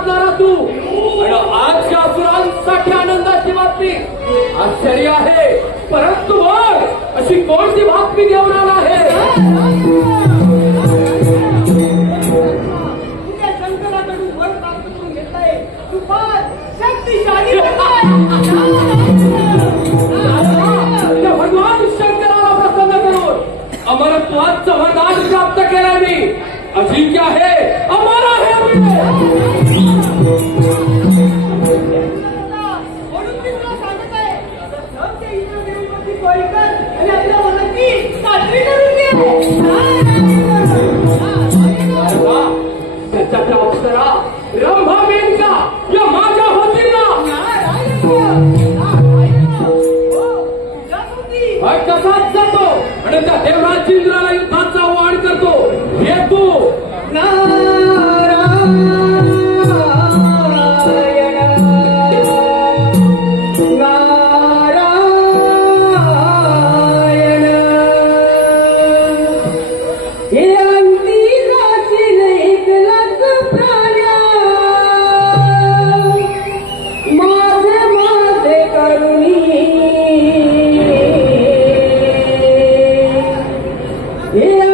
साधणारा तू आणि आजच्या असुरांसाठी आनंदाची बातमी. आश्चर्य आहे, परंतु बघ अशी कोणती बातमी घेऊन आला आहे. तुझ्या शंकराकडून वर प्राप्त करून घेतलाय. तू फार शक्तिशाली भगवान शंकराला प्रसन्न करून अमरत्वाचं वरदान प्राप्त केलं मी. अजिंक्य आहे, अमर आहे. म्हणून मी तुला सांगत आहे, सबच्या इंद्रदेवपती सोय कर आणि आपल्या मनाची खात्री करून घे. त्याच्या अप्सरा रंभा मेनका या माझ्या होतील ना. कसाच जातो आणि त्या देवराज इंद्राला युद्धाचा आवाहन करतो. हे तू Yeah.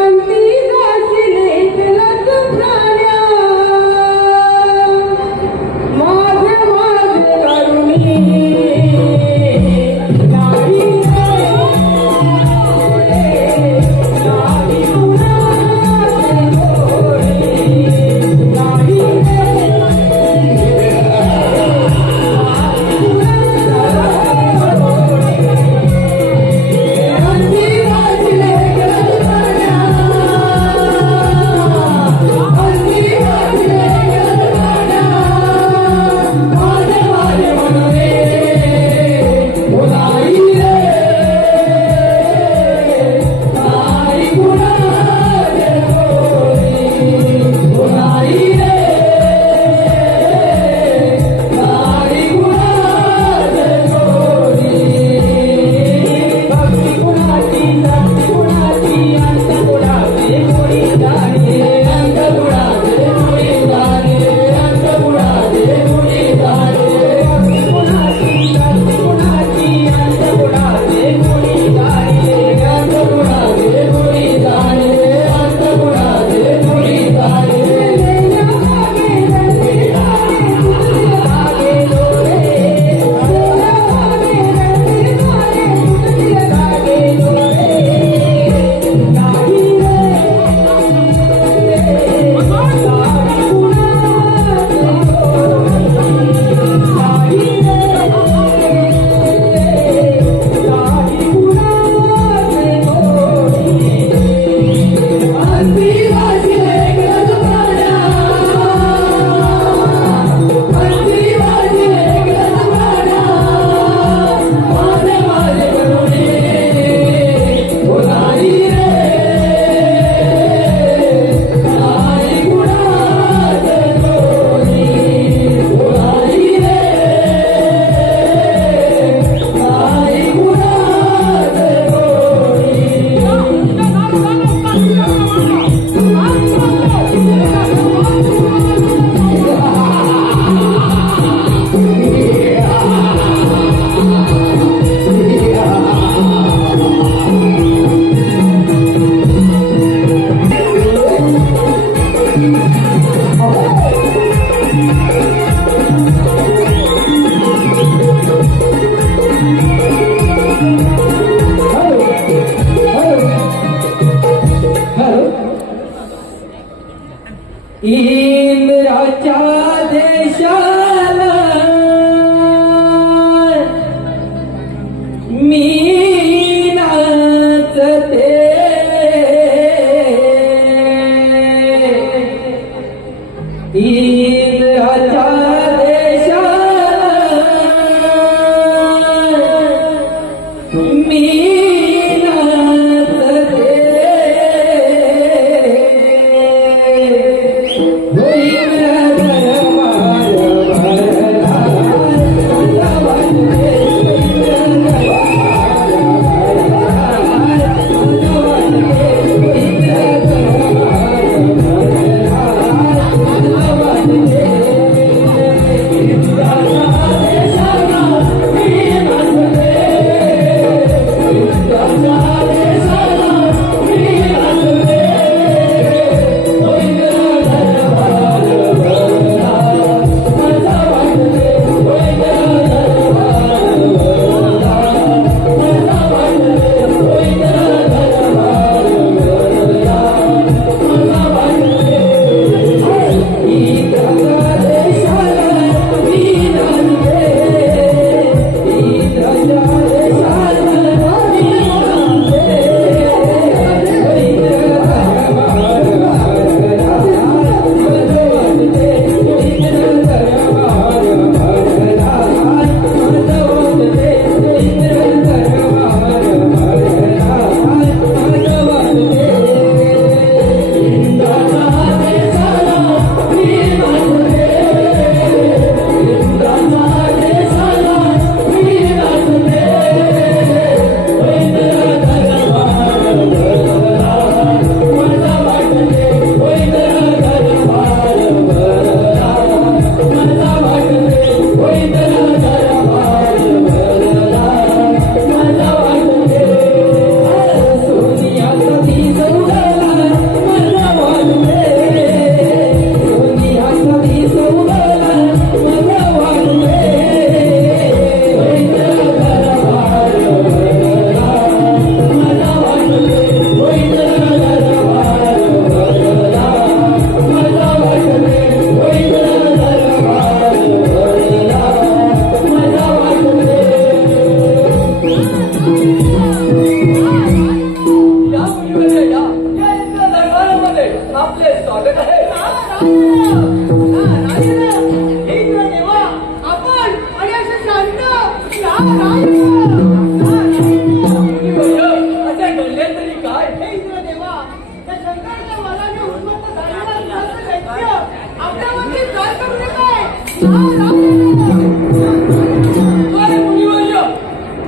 मुनिवर्य,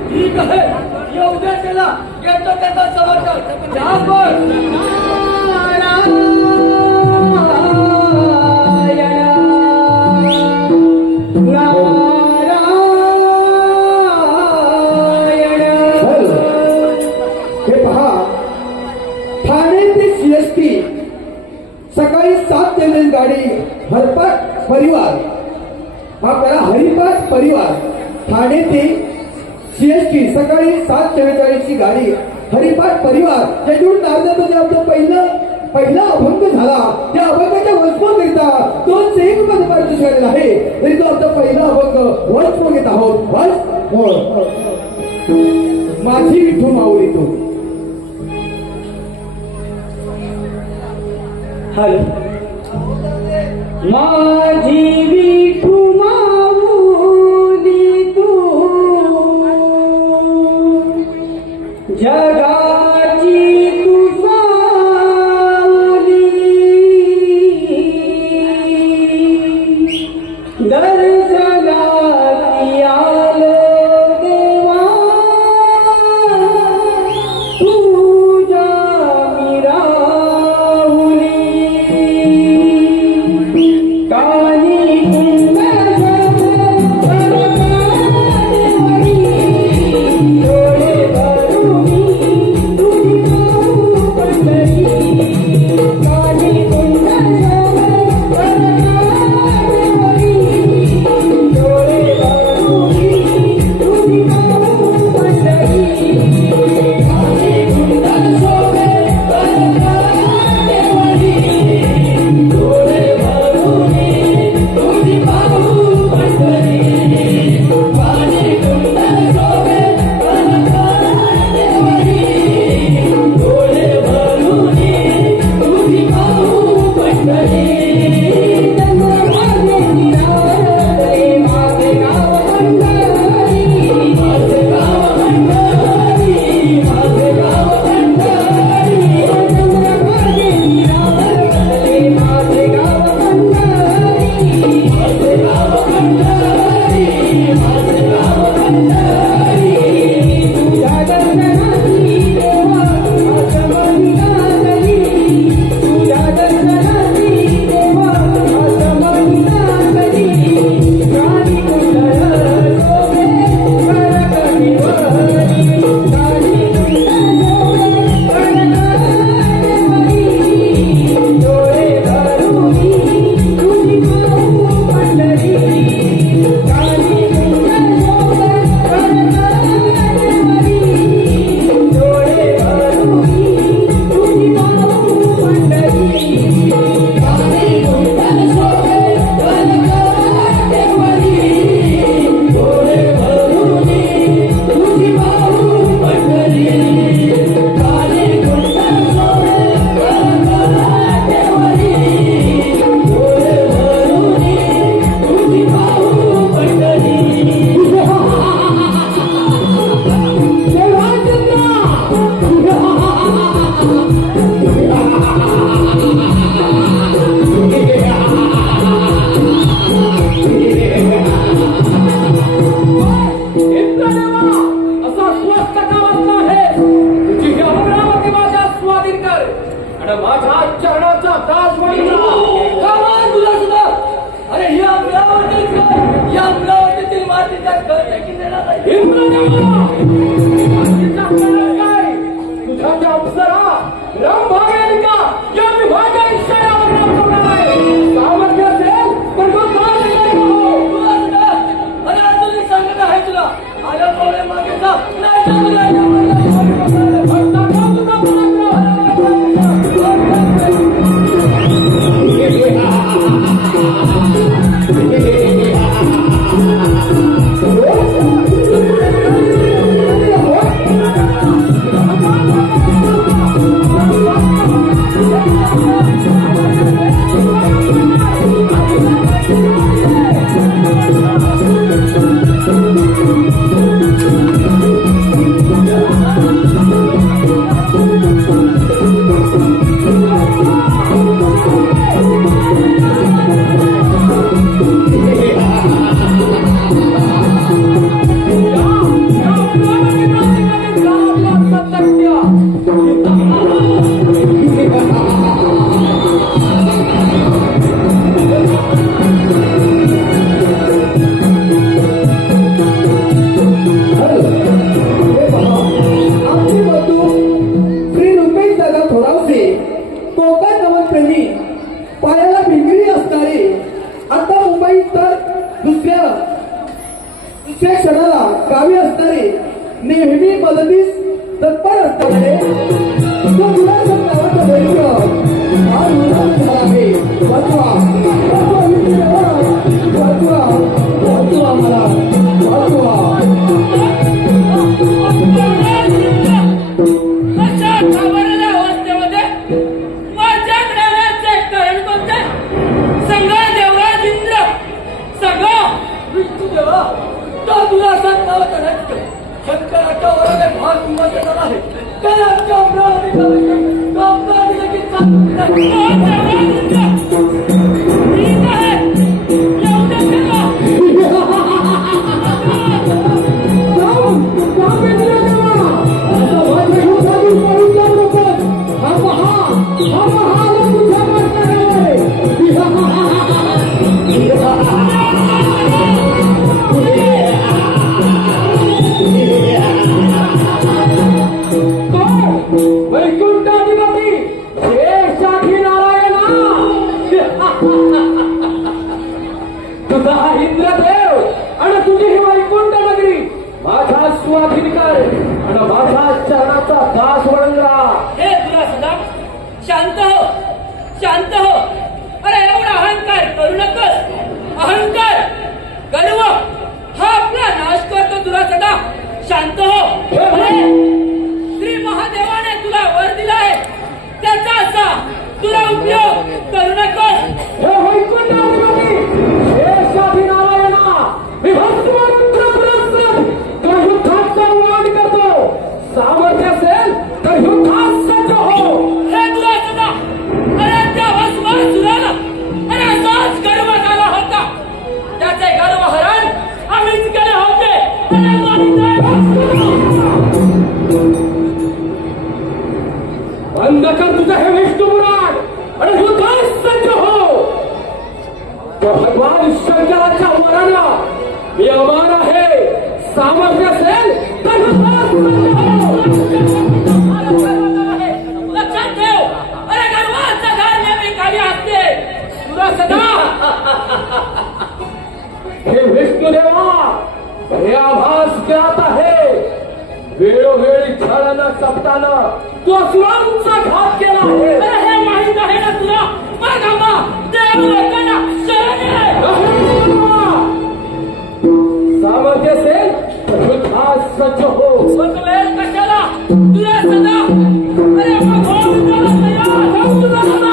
ठीक आहे, येऊ द्या त्याला, घेतो त्याचा समाचार. या पण. हे पहा, ठाणे ते CST सकाळी 7 जण गाडी हरिपाठ परिवार, हा करा हरिपाठ परिवार, ठाणे ते CST सकाळी 7:44ची गाडी हरिपाठ परिवार. ज्याच्यावरून नारदामध्ये आपलं पहिला अभंग झाला, त्या अभंगाच्या वंशमकरिता 201 रुपये पारितोषिक आलेलं आहे. तरी तो आपला पहिला अभंग वंशम घेत आहोत. माझी विठू माऊली तू. हॅलो. माझी विठू माऊली तू, जगाची तू सावली, दर्शनाची आलो देवा तुझ्या तुझ्या अप्सरा राम भाग्यालिका या विभागा इशाऱ्यावर नाम ठेवणार आहे. सामर्थ्य असेल पण तो का अरे अजून सांगत आहे तुला आल्या प्रॉब्लेम मागे जा दुसऱ्या क्षणाला गावी असणारे नेहमी मदतीस तत्पर असणारे तो दुरासन नावाचा दैत्य हा निर्माण झाला आहे. वाचवा मला वाचवा. अशा घाबरलेल्या अवस्थेमध्ये माझ्या ज्ञानाचे कारण कोणते? सगळा देवराज इंद्र, सगळा विष्णुदेवा, तो दुरासन नावाचा दैत्य शंकराच्या वराने भाग किंवाचा झाला आहे. त्याने आमच्या अमरावतीचा लगेच चालू वैकुंठाधिपती शेषाखी नारायणा तुझा हा इंद्रदेव आणि तुझी ही वैकुंठ नगरी माझा स्वाधीन कर आणि माझा चरणाचा दास वळंगला. हे दुरासदा, शांत हो, शांत हो. अरे एवढा अहंकार करू नकोस. अहंकार, गर्व हा आपला नाश करतो. दुरासदा, शांत हो. अरे श्री महादेवाने तुला वर दिला आहे, त्याचा असा तुला उपयोग करू नकोस. हे वैकुंठाधिपती शेषाखी नारायणा विभस्मरुद्र पुरस्कृत तो युद्धाचा वाद करतो. सामर्थ्य असेल तर युद्धात सज्ज हो. हे दुरासदा, अरे त्या भस्मासुराला अरे असाच गर्व झाला होता. त्याचे गर्वहरण आम्हीच केले होते. अरे बंद कर तुझं हे विष्णू पुराण आणि युद्धात सज्ज हो. तो भगवान शंकराच्या वराला मी अमान आहे. सामर्थ्य असेल तर युद्धात सज्ज हो. लक्षात ठेव. अरे गर्वाचा घर नेहमी खाली असते. दुरासदा, हे विष्णुदेवा, हे आभास ज्ञात आहे. वेळोवेळी छळानं सपताना तू असुरांचा घात केला आहे. अरे हे माहीत आहे ना तुला? मागामा देव लोकांना शरण आहे. सामर्थ्य असेल तर युद्धात सज्ज हो. पण वेळ कशाला? दुरासदा, अरे भगवान तुला तयार हो. दुरासदा,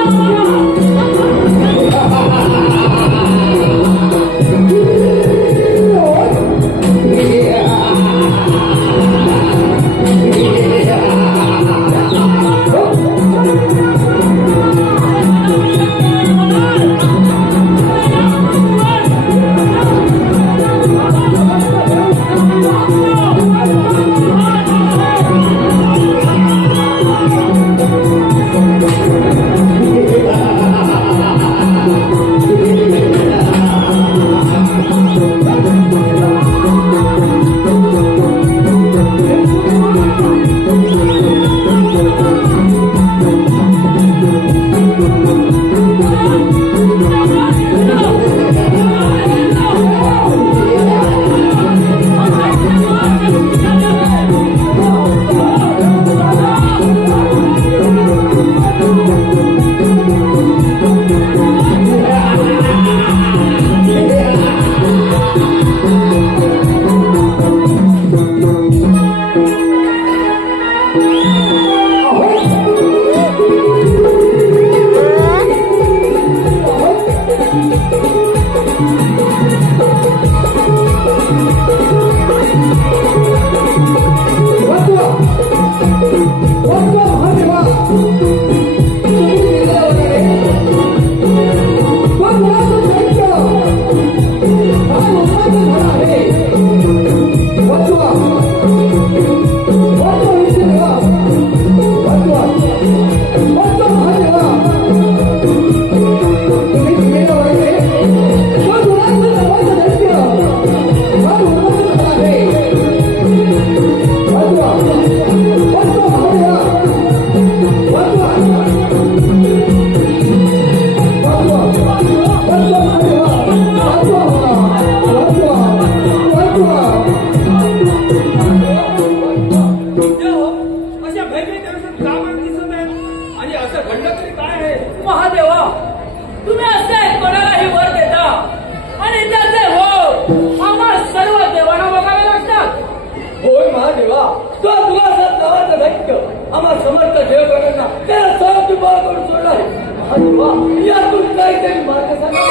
महादेवा तो दुरासा नावाचा दैत्य आम्हा समर्थ देवगणांना त्याला सावधी बाळ करून सोडला आहे. महादेवा यातून काहीतरी मार्ग सांगा.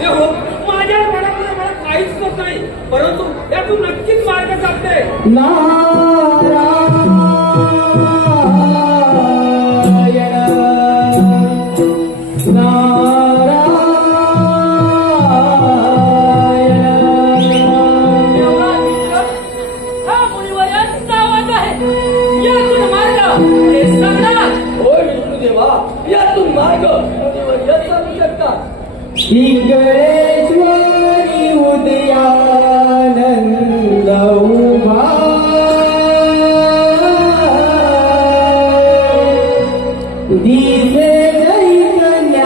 देव माझ्या मनामध्ये मला काहीच होत नाही, परंतु यातून नक्कीच मार्ग सापडे. यातून मार्ग सांगू शकतात. श्रीगणेश्वरी उदयानंद उभा दिसे चैतन्याचा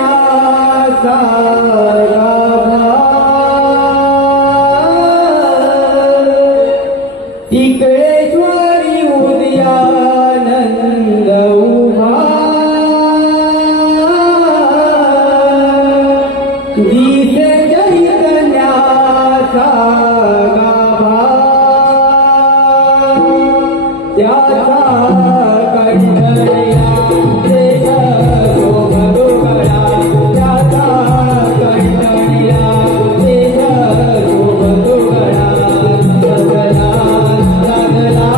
गाभा श्रीगणेश्वरी उदयानंद उभा दिसे चैतन्याचा गाभा त्याचा कंठया देश शोभदुगळा त्याचा कंठया देश शोभदुगळा लागला लागला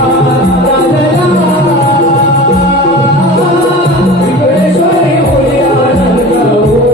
लागला श्रीगणेश्वरी उदयानंद उभा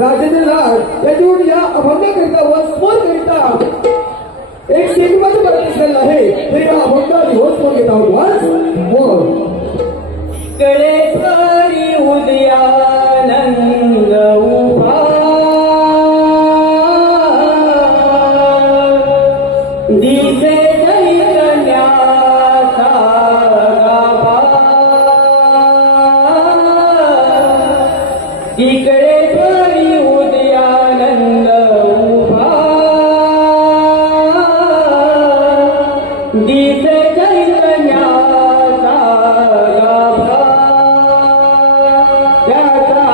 राजेंद्र लाड याच्यावर या अभंगाकरिता व स्मोरकरिता एक शेतीमध्ये बरं दिसलेलं आहे. हे या अभंगाची हो स्मोर घेत आहोत. गणेश्वरी उदयानंद उभा दिसे चैतन्याचा गाभा इकडे उदयानंद उभा दिसे चैतन्याचा गाभा त्याचा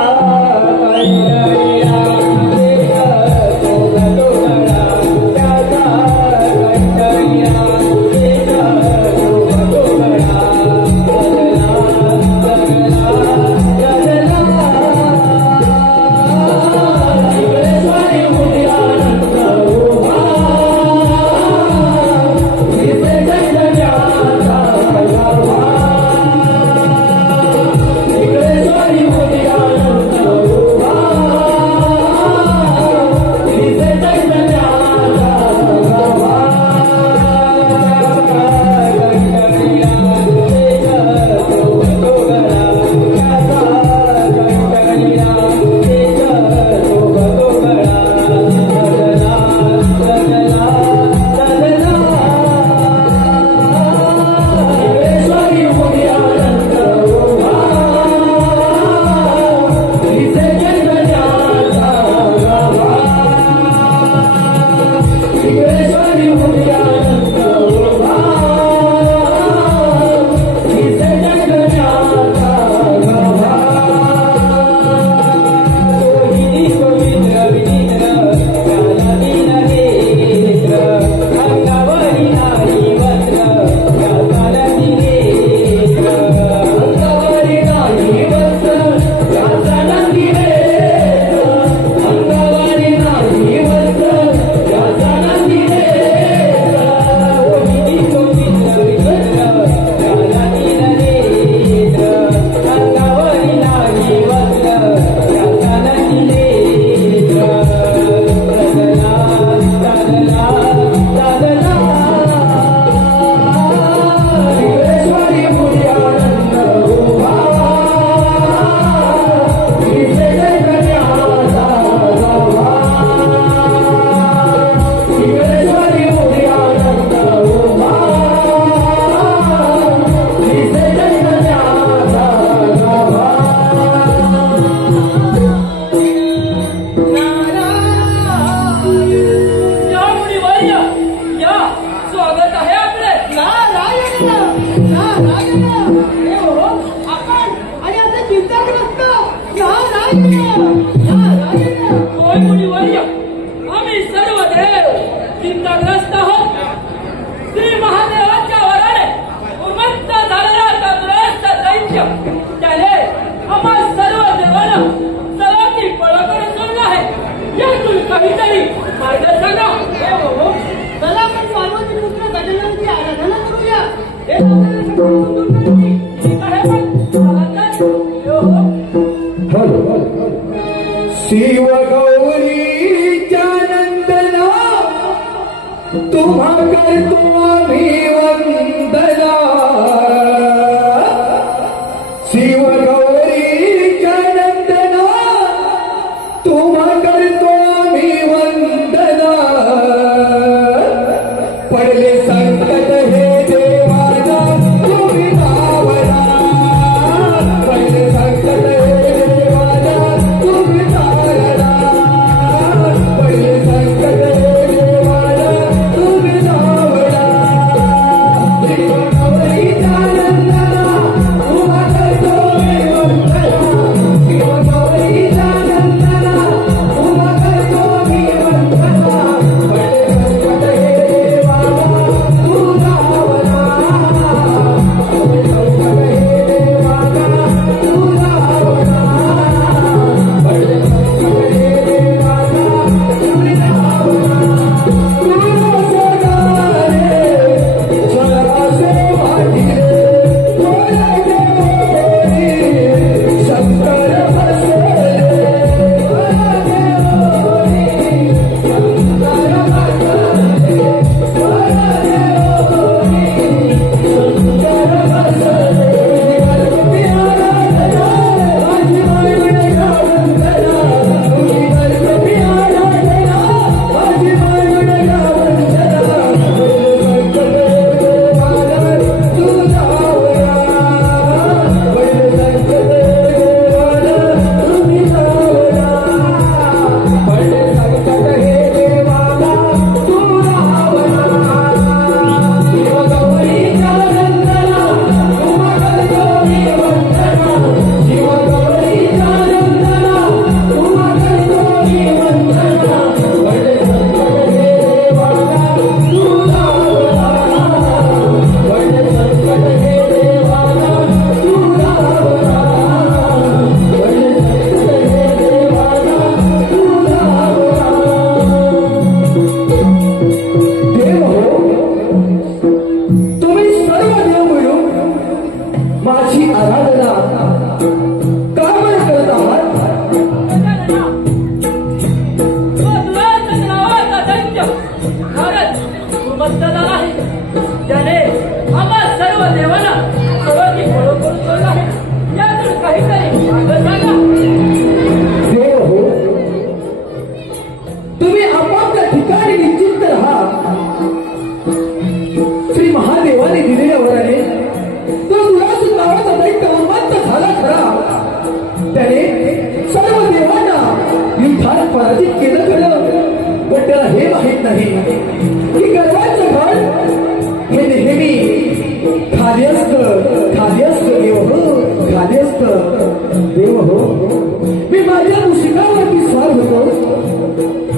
देव चिंताग्रस्त आहोत. श्री महादेवाच्या वराने उन्मत्त झालेला तंद्रस्त दैत्य त्याने आम्हा सर्व देवांना सलाची पळाकडे सोडला आहे. यातून काहीतरी मार्ग सांगा. चला आपण पार्वती पुत्र गजाननाची आराधना करूया. हे आपल्याला समजून नाही. ठीक आहे शिव गौरीच्या नंदना तुम्हा करतो आम्ही वंदना. शिव गौरीच्या नंदना तुम्हा करतो आम्ही वंदना. पडले संकट हे देवाना तुम्ही धावना. पडले संकट हे देवाना तुम्ही धावना. पडले संकट हे देवाना तुम्ही धावना. शिव गौरीच्या नंदना तुम्हा करतो आम्ही वंदना. शिव गौरीच्या नंदना तुम्हा करतो आम्ही वंदना. पडले संकट हे देवाना तू धावना. पडले संकट हे देवाना तू धावना. पडले संकट हे देवाना तुम्ही धावना. जरासे वाटिले बोलायचे शंकर बसले. बोलायचे शंकर बसले. बोलायचे शंकर बसले. गणपती आराधना माझी मायवड्या वंदना. तुम्ही गणपती आराधना माझी मायवड्या वंदना. पहिले संकट हे देवाना तू धावना. पहिले संकट हे देवाना तुम्ही धावना. पहिले संकट हे देवाना तू धावना. शिव गौरीच्या नंदना तुम्हा करतो मी वंदना. शिव गौरीच्या नंदना तुम्हा करतो मी वंदना. पहिले संकट हे देवाना तू धावना. पहिले संकट हे देवाना तू धावना. पहिले संकट हे देवाना तू धावना. देव हो, तुम्ही सर्व देव मिळून माझी आराधना का बरं करत आहात? दुरासन नावाचा दैत्य खरंच उन्मत्त झाला आहे. त्याने आम्हा सर्व देवांना सगळी पळून करून सोडलं आहे. यातून काहीतरी मार्ग सांगा. देव हो, तुम्ही आपापल्या ठिकाणी निश्चिंत राहा. श्री महादेवाने दिलेल्या वराने तो दुरासन नावाचा दैत्य उन्मत्त झाला खरा. त्याने सर्व देवांना युद्धात पराजित केलं खरं. पण त्याला हे माहित नाही की गर्वाचं घर हे नेहमी खाली असतं. खाली असतं देव हो, खाली असतं. देव हो, मी माझ्या मुशिकावरती स्वार होतो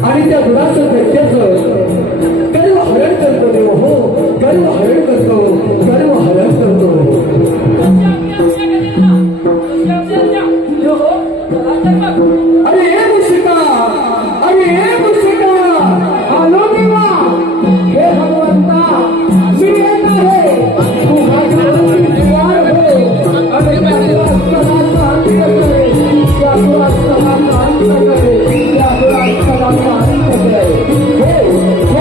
आणि त्या दुराचं दैत्याचं गर्व हरण करतो. देव हो, गर्व हरण करतो. गर्व हरण करतो. अरे हे मुशिका, अरे हे मुशिका, आलो देवा. हे भगवंता मी येणार आहे. तू माझ्यावरती तयार हो. अरे दुरास्तनाचा अंत करे. या दुरास्तनाचा अंत करे. या दुरास्तनाचा अंत करे. हो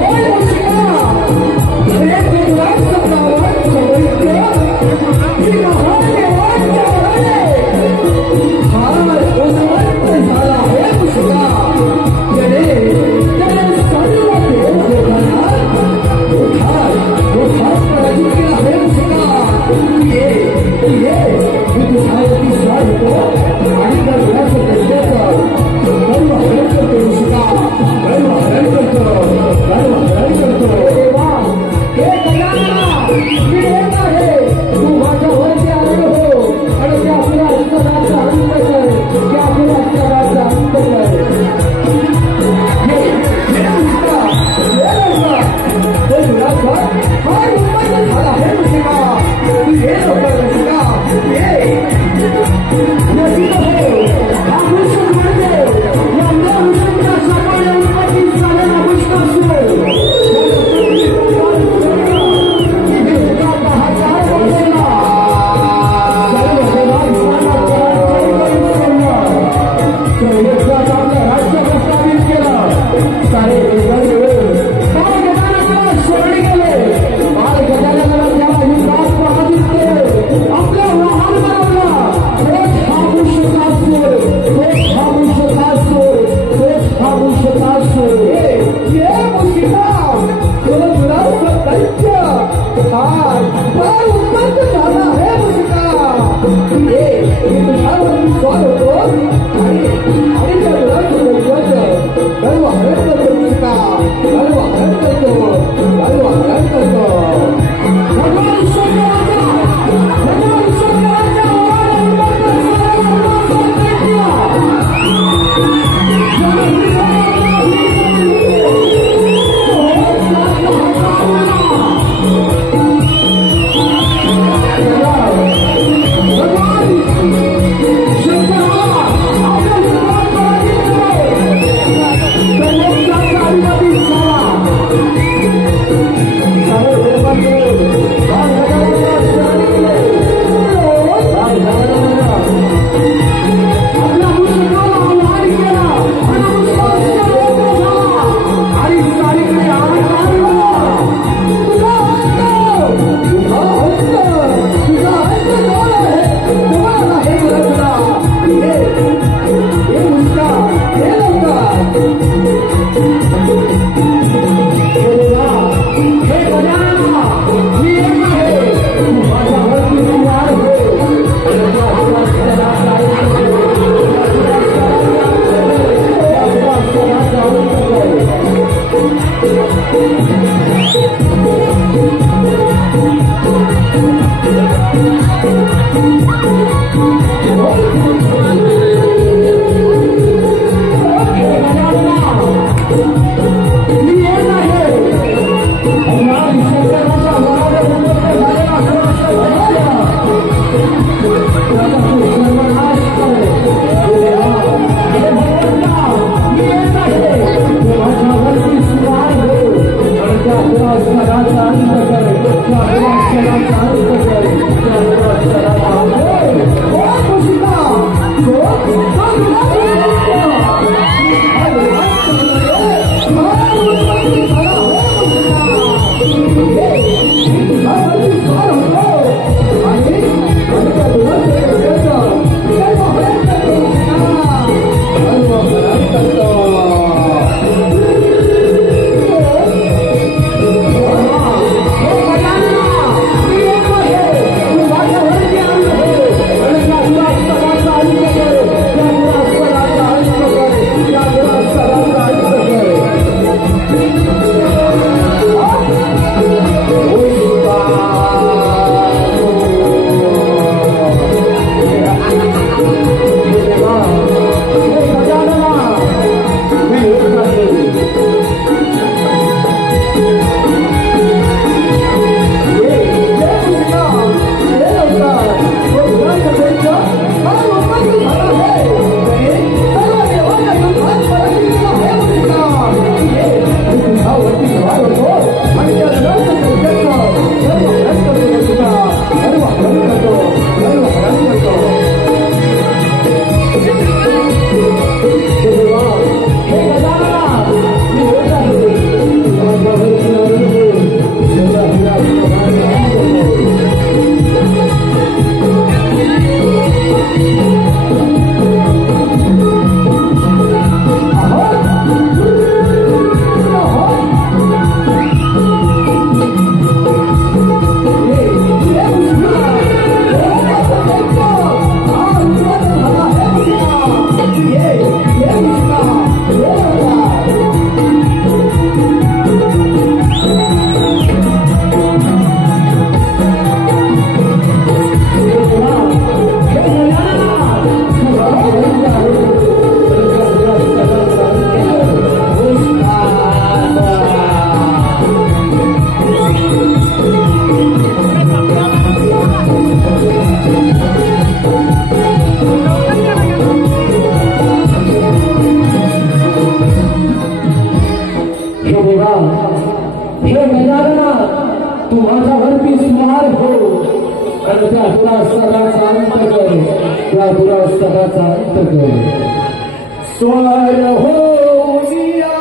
स्वर होनिया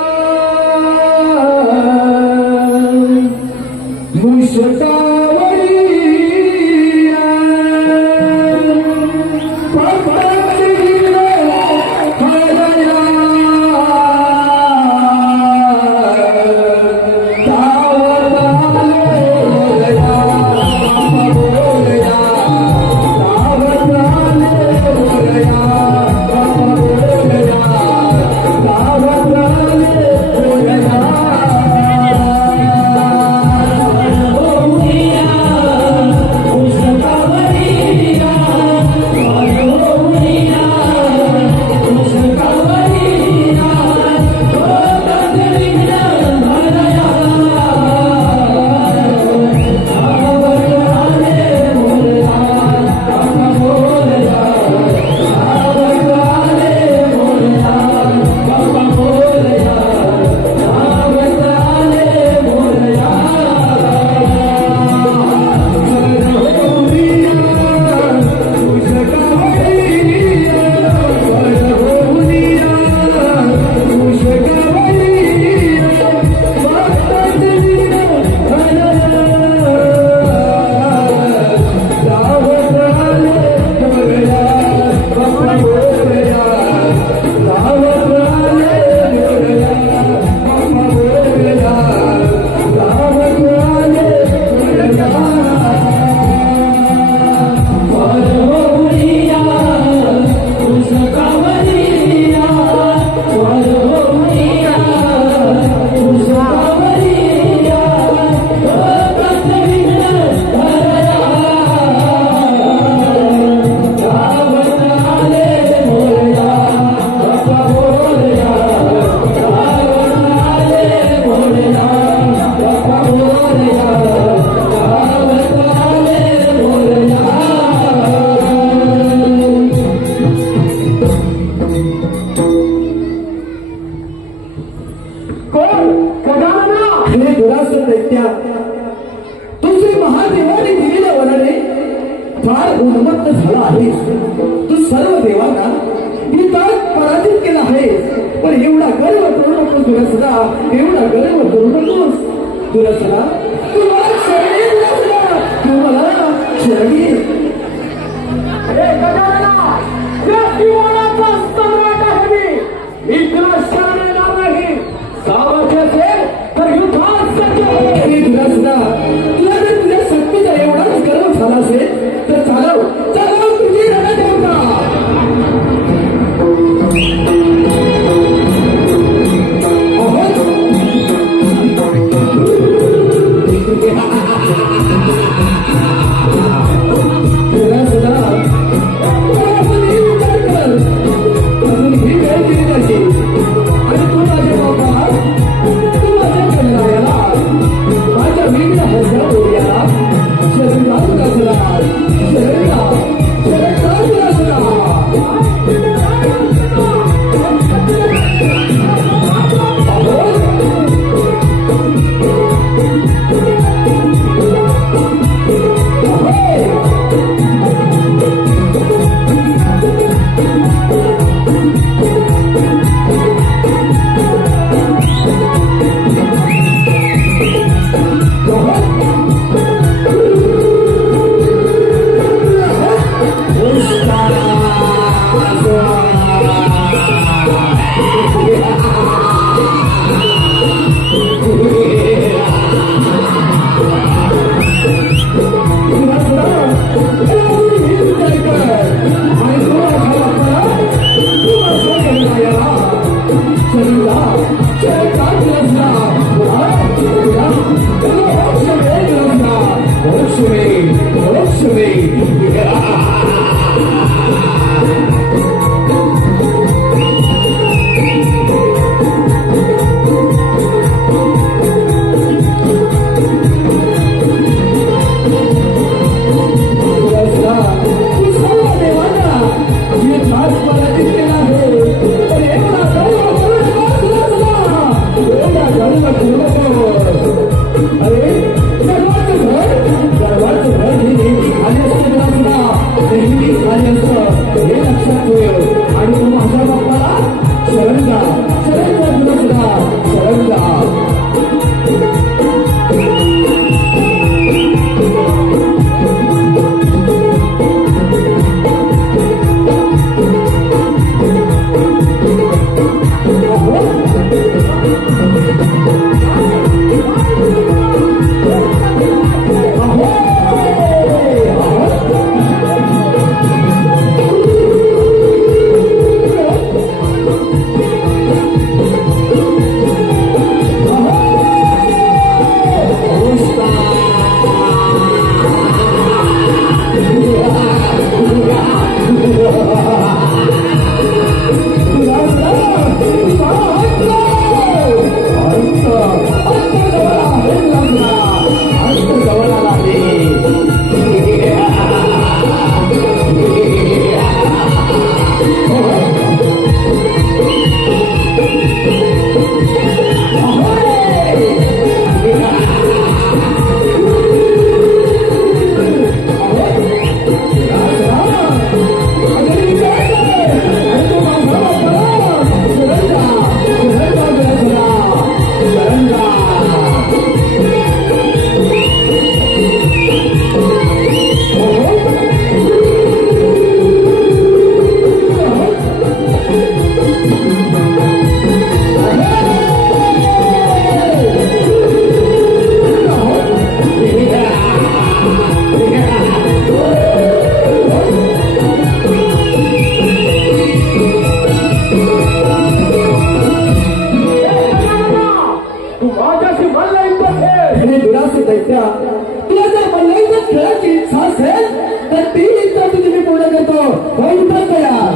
मुश्तावरिया पकड़िले खलया तावताले बोलया बोलया तावताले बोलया बोलया दुरासन दैत्या, तुझे महादेवाने दिलेल्या वराने फार उन्मत्त झाला आहेस. तू सर्व देवांना युद्धात पराजित केला आहेस. पण एवढा गर्व करू नकोस दुरसना, एवढा गर्व करू नकोस दुरसना. तू मला शरणी दुरसना, तू मला शरणी. सम्राट आहे मी तुला शरण येणार नाही. सामर्थ्य असेल तर युद्धात सज्ज हो. दुरसना, तुला जर तुझ्या शक्तीचा एवढाच गर्व झाला असेल तर चालव चालव तुझी रणदेवता. दैत्या, तुला जर मल्लयुद्धात खेळायची इच्छा असेल तर ती इच्छा तुझी मी पूर्ण करतो. होईल तयार.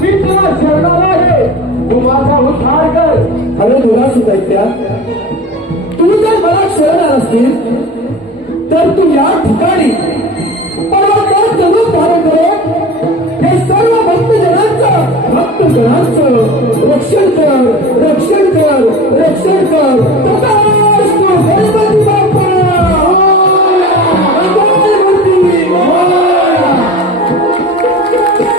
मी तुला शरणार आहे, तू माझा उद्धार कर. अरे दुरास दैत्या, तू तू जर मला शरण असतील तर तू या ठिकाणी परवकार जरूर धारण करे हे सर्व भक्तजनांचं